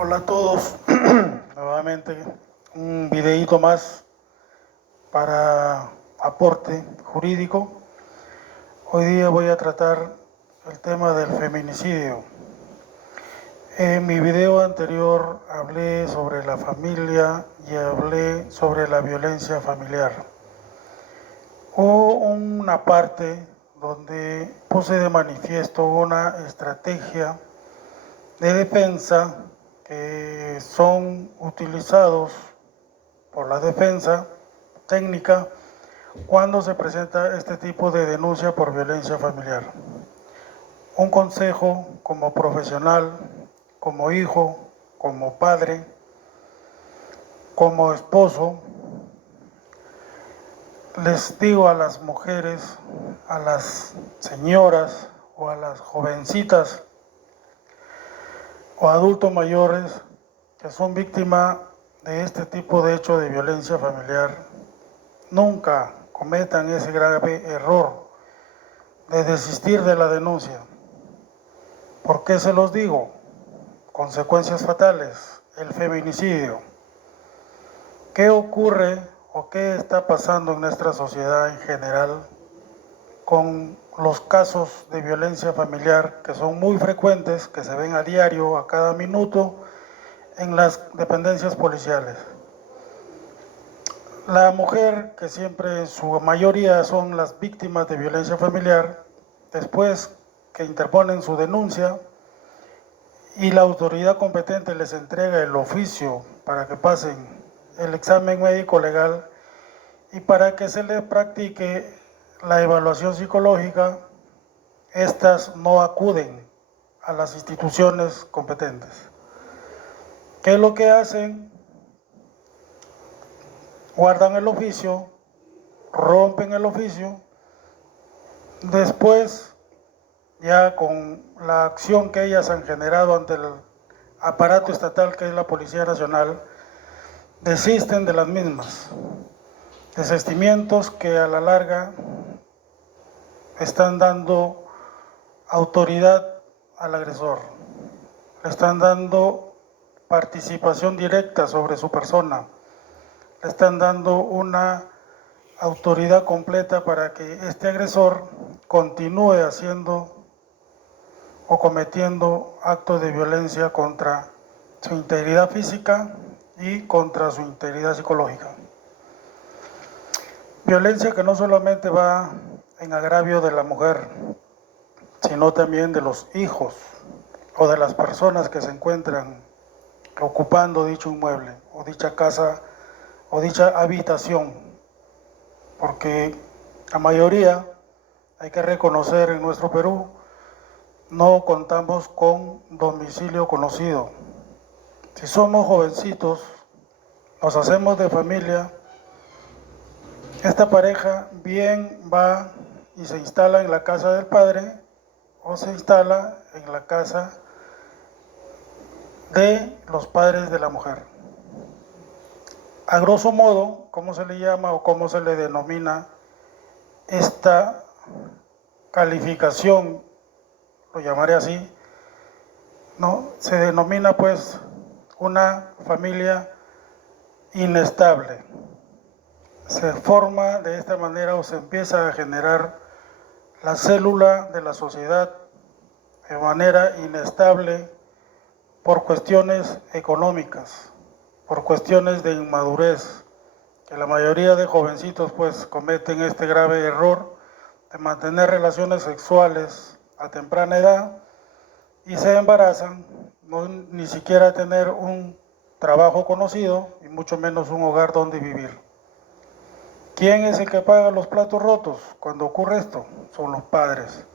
Hola a todos, nuevamente un videíto más para aporte jurídico. Hoy día voy a tratar el tema del feminicidio. En mi video anterior hablé sobre la familia y hablé sobre la violencia familiar. Hubo una parte donde puse de manifiesto una estrategia de defensa que son utilizados por la defensa técnica cuando se presenta este tipo de denuncia por violencia familiar. Un consejo como profesional, como hijo, como padre, como esposo, les digo a las mujeres, a las señoras o a las jovencitas o adultos mayores que son víctimas de este tipo de hecho de violencia familiar, nunca cometan ese grave error de desistir de la denuncia. ¿Por qué se los digo? Consecuencias fatales, el feminicidio. ¿Qué ocurre o qué está pasando en nuestra sociedad en general con los casos de violencia familiar que son muy frecuentes, que se ven a diario, a cada minuto, en las dependencias policiales? La mujer, que siempre en su mayoría son las víctimas de violencia familiar, después que interponen su denuncia y la autoridad competente les entrega el oficio para que pasen el examen médico legal y para que se les practique la evaluación psicológica, estas no acuden a las instituciones competentes. ¿Qué es lo que hacen? Guardan el oficio, rompen el oficio, después ya con la acción que ellas han generado ante el aparato estatal que es la Policía Nacional, desisten de las mismas. Desistimientos que a la larga están dando autoridad al agresor, le están dando participación directa sobre su persona, le están dando una autoridad completa para que este agresor continúe haciendo o cometiendo actos de violencia contra su integridad física y contra su integridad psicológica. Violencia que no solamente va en agravio de la mujer, sino también de los hijos o de las personas que se encuentran ocupando dicho inmueble o dicha casa o dicha habitación, porque la mayoría, hay que reconocer, en nuestro Perú no contamos con domicilio conocido. Si somos jovencitos, nos hacemos de familia, esta pareja bien va y se instala en la casa del padre o se instala en la casa de los padres de la mujer. A grosso modo, ¿cómo se le llama o cómo se le denomina esta calificación? Lo llamaré así, ¿no? Se denomina pues una familia inestable. Se forma de esta manera o se empieza a generar la célula de la sociedad de manera inestable por cuestiones económicas, por cuestiones de inmadurez, que la mayoría de jovencitos pues cometen este grave error de mantener relaciones sexuales a temprana edad y se embarazan, no ni siquiera tener un trabajo conocido y mucho menos un hogar donde vivir. ¿Quién es el que paga los platos rotos cuando ocurre esto? Son los padres.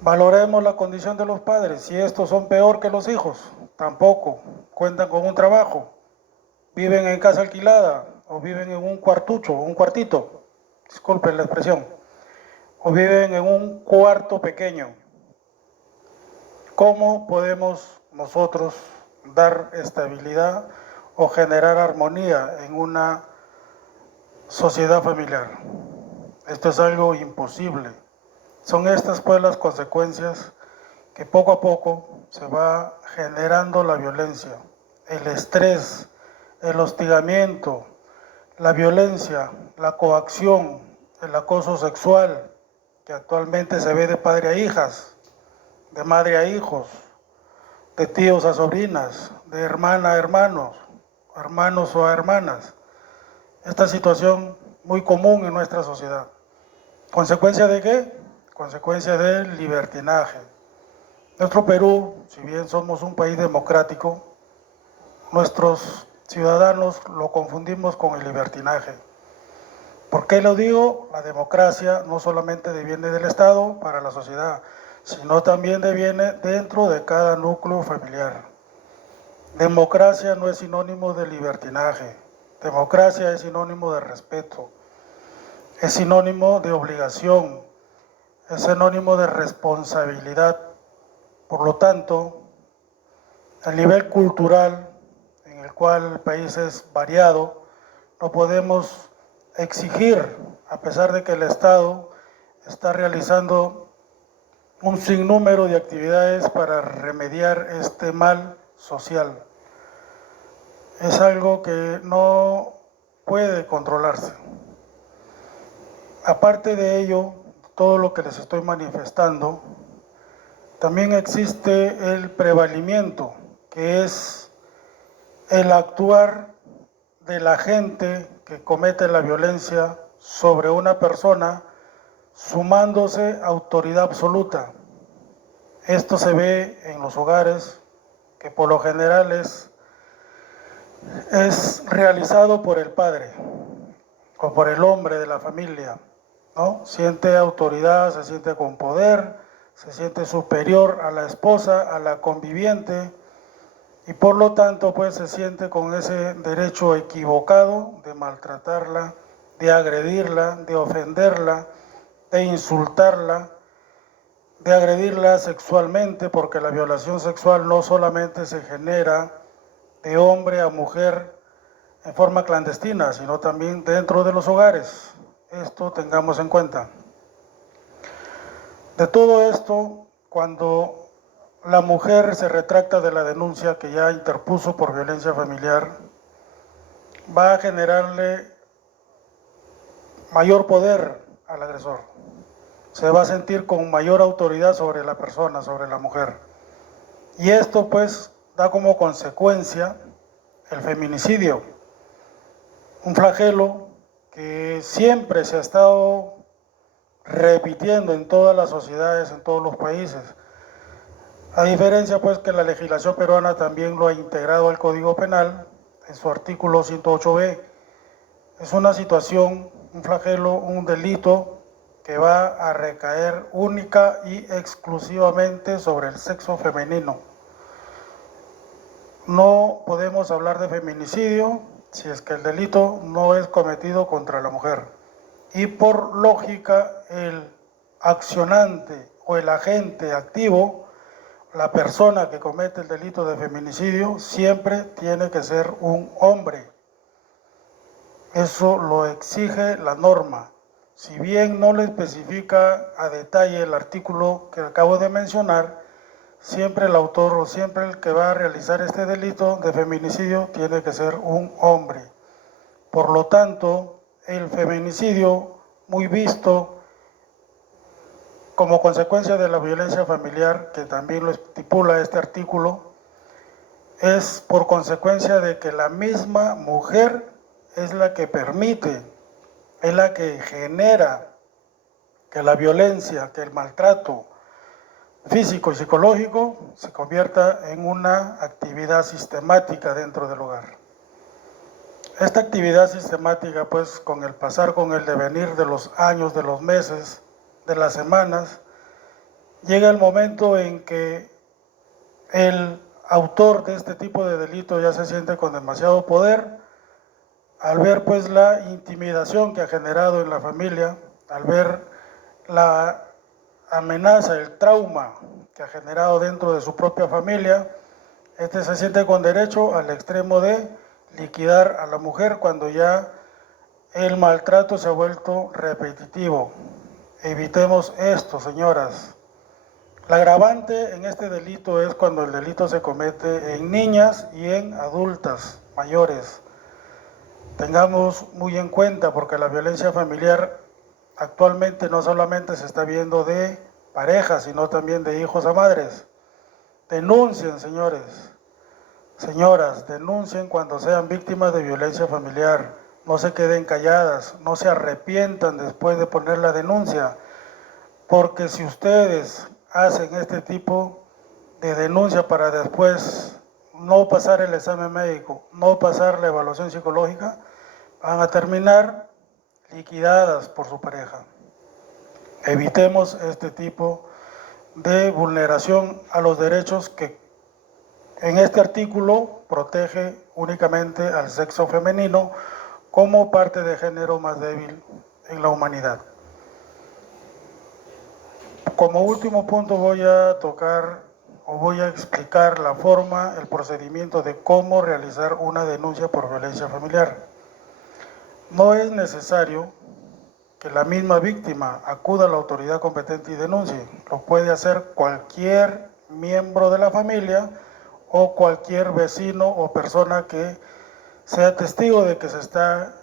Valoremos la condición de los padres. Si estos son peor que los hijos, tampoco cuentan con un trabajo, viven en casa alquilada o viven en un cuartucho, un cuartito, disculpen la expresión, o viven en un cuarto pequeño. ¿Cómo podemos nosotros dar estabilidad o generar armonía en una sociedad familiar? Esto es algo imposible. Son estas pues las consecuencias que poco a poco se va generando la violencia, el estrés, el hostigamiento, la violencia, la coacción, el acoso sexual, que actualmente se ve de padre a hijas, de madre a hijos, de tíos a sobrinas, de hermana a hermanos, hermanos o a hermanas. Esta situación muy común en nuestra sociedad. ¿Consecuencia de qué? Consecuencia del libertinaje. Nuestro Perú, si bien somos un país democrático, nuestros ciudadanos lo confundimos con el libertinaje. ¿Por qué lo digo? La democracia no solamente deviene del Estado para la sociedad, sino también deviene dentro de cada núcleo familiar. Democracia no es sinónimo de libertinaje. Democracia es sinónimo de respeto. Es sinónimo de obligación. Es sinónimo de responsabilidad. Por lo tanto, el nivel cultural en el cual el país es variado, no podemos exigir, a pesar de que el Estado está realizando un sinnúmero de actividades para remediar este mal social. Es algo que no puede controlarse. Aparte de ello, todo lo que les estoy manifestando, también existe el prevalimiento, que es el actuar de la gente que comete la violencia sobre una persona sumándose a autoridad absoluta. Esto se ve en los hogares, que por lo general es realizado por el padre o por el hombre de la familia, ¿no? Siente autoridad, se siente con poder, se siente superior a la esposa, a la conviviente, y por lo tanto pues se siente con ese derecho equivocado de maltratarla, de agredirla, de ofenderla, de insultarla, de agredirla sexualmente, porque la violación sexual no solamente se genera de hombre a mujer en forma clandestina, sino también dentro de los hogares. Esto tengamos en cuenta. De todo esto, cuando la mujer se retracta de la denuncia que ya interpuso por violencia familiar, va a generarle mayor poder al agresor. Se va a sentir con mayor autoridad sobre la persona, sobre la mujer. Y esto pues da como consecuencia el feminicidio, un flagelo que siempre se ha estado repitiendo en todas las sociedades, en todos los países. A diferencia pues que la legislación peruana también lo ha integrado al Código Penal en su artículo 108b. Es una situación, un flagelo, un delito que va a recaer única y exclusivamente sobre el sexo femenino. No podemos hablar de feminicidio si es que el delito no es cometido contra la mujer. Y por lógica, el accionante o el agente activo, la persona que comete el delito de feminicidio, siempre tiene que ser un hombre. Eso lo exige la norma. Si bien no le especifica a detalle el artículo que acabo de mencionar, siempre el autor o siempre el que va a realizar este delito de feminicidio tiene que ser un hombre. Por lo tanto, el feminicidio, muy visto como consecuencia de la violencia familiar, que también lo estipula este artículo, es por consecuencia de que la misma mujer es la que permite, es la que genera que la violencia, que el maltrato físico y psicológico se convierta en una actividad sistemática dentro del hogar. Esta actividad sistemática, pues, con el pasar, con el devenir de los años, de los meses, de las semanas, llega el momento en que el autor de este tipo de delito ya se siente con demasiado poder, al ver pues la intimidación que ha generado en la familia, al ver la amenaza, el trauma que ha generado dentro de su propia familia, este se siente con derecho al extremo de liquidar a la mujer cuando ya el maltrato se ha vuelto repetitivo. Evitemos esto, señoras. La agravante en este delito es cuando el delito se comete en niñas y en adultas mayores. Tengamos muy en cuenta, porque la violencia familiar actualmente no solamente se está viendo de parejas, sino también de hijos a madres. Denuncien, señores, señoras, denuncien cuando sean víctimas de violencia familiar. No se queden calladas, no se arrepientan después de poner la denuncia, porque si ustedes hacen este tipo de denuncia para después no pasar el examen médico, no pasar la evaluación psicológica, van a terminar liquidadas por su pareja. Evitemos este tipo de vulneración a los derechos que en este artículo protege únicamente al sexo femenino como parte de género más débil en la humanidad. Como último punto voy a tocar o voy a explicar la forma, el procedimiento de cómo realizar una denuncia por violencia familiar. No es necesario que la misma víctima acuda a la autoridad competente y denuncie. Lo puede hacer cualquier miembro de la familia o cualquier vecino o persona que sea testigo de que se está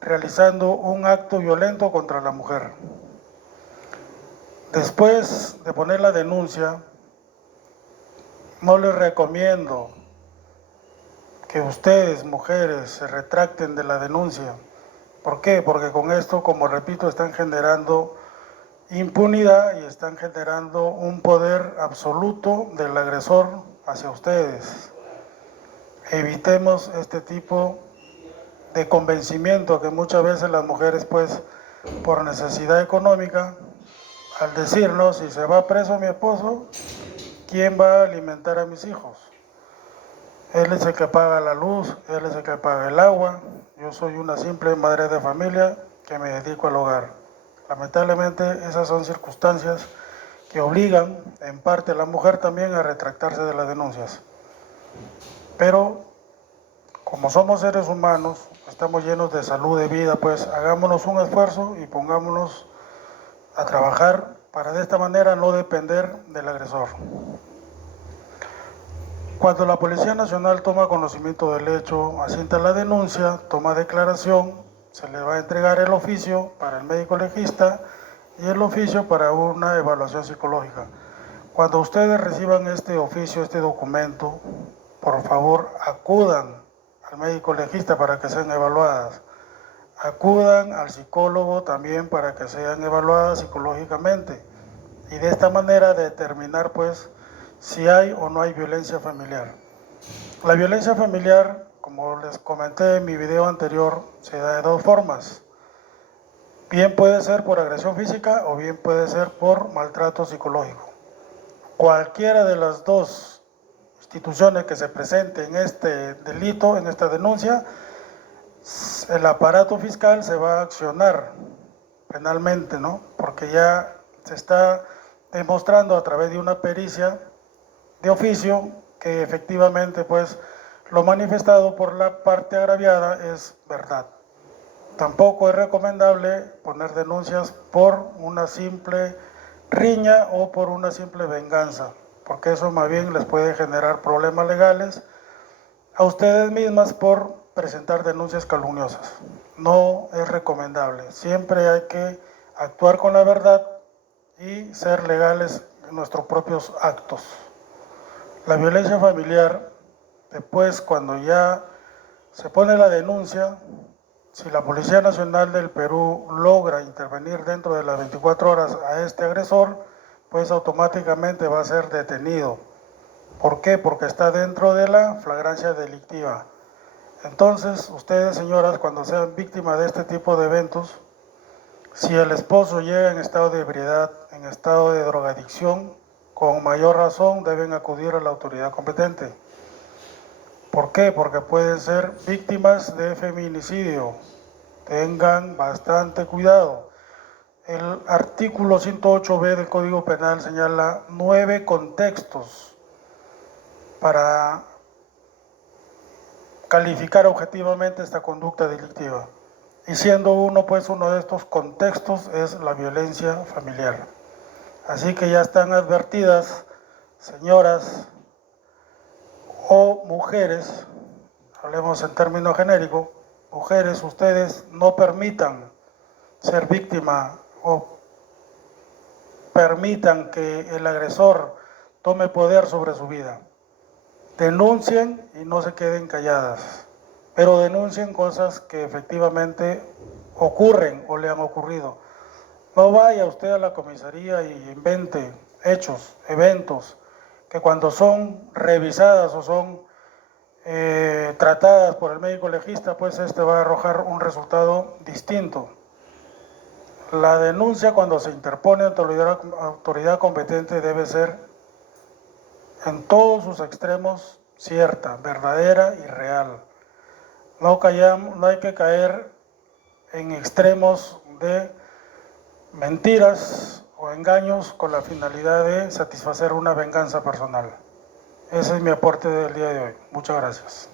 realizando un acto violento contra la mujer. Después de poner la denuncia, no les recomiendo que ustedes, mujeres, se retracten de la denuncia. ¿Por qué? Porque con esto, como repito, están generando impunidad y están generando un poder absoluto del agresor hacia ustedes. Evitemos este tipo de convencimiento que muchas veces las mujeres, pues, por necesidad económica, al decirnos, si se va preso mi esposo, ¿quién va a alimentar a mis hijos? Él es el que paga la luz, él es el que paga el agua, yo soy una simple madre de familia que me dedico al hogar. Lamentablemente esas son circunstancias que obligan en parte a la mujer también a retractarse de las denuncias. Pero como somos seres humanos, estamos llenos de salud, de vida, pues hagámonos un esfuerzo y pongámonos a trabajar para de esta manera no depender del agresor. Cuando la Policía Nacional toma conocimiento del hecho, asienta la denuncia, toma declaración, se le va a entregar el oficio para el médico legista y el oficio para una evaluación psicológica. Cuando ustedes reciban este oficio, este documento, por favor acudan al médico legista para que sean evaluadas. Acudan al psicólogo también para que sean evaluadas psicológicamente y de esta manera determinar pues si hay o no hay violencia familiar. La violencia familiar, como les comenté en mi video anterior, se da de dos formas. Bien puede ser por agresión física o bien puede ser por maltrato psicológico. Cualquiera de las dos instituciones que se presente en este delito, en esta denuncia, el aparato fiscal se va a accionar penalmente, ¿no? Porque ya se está demostrando a través de una pericia de oficio que efectivamente pues lo manifestado por la parte agraviada es verdad. Tampoco es recomendable poner denuncias por una simple riña o por una simple venganza, porque eso más bien les puede generar problemas legales a ustedes mismas por presentar denuncias calumniosas. No es recomendable. Siempre hay que actuar con la verdad y ser legales en nuestros propios actos. La violencia familiar, después cuando ya se pone la denuncia, si la Policía Nacional del Perú logra intervenir dentro de las 24 horas a este agresor, pues automáticamente va a ser detenido. ¿Por qué? Porque está dentro de la flagrancia delictiva. Entonces, ustedes, señoras, cuando sean víctimas de este tipo de eventos, si el esposo llega en estado de ebriedad, en estado de drogadicción, con mayor razón deben acudir a la autoridad competente. ¿Por qué? Porque pueden ser víctimas de feminicidio. Tengan bastante cuidado. El artículo 108b del Código Penal señala 9 contextos para calificar objetivamente esta conducta delictiva. Y siendo uno, pues uno de estos contextos es la violencia familiar. Así que ya están advertidas, señoras o mujeres, hablemos en términos genéricos, mujeres, ustedes no permitan ser víctima o permitan que el agresor tome poder sobre su vida. Denuncien y no se queden calladas, pero denuncien cosas que efectivamente ocurren o le han ocurrido. No vaya usted a la comisaría y invente hechos, eventos, que cuando son revisadas o son tratadas por el médico legista, pues este va a arrojar un resultado distinto. La denuncia cuando se interpone autoridad competente debe ser en todos sus extremos cierta, verdadera y real. No hay que caer en extremos de mentiras o engaños con la finalidad de satisfacer una venganza personal. Ese es mi aporte del día de hoy. Muchas gracias.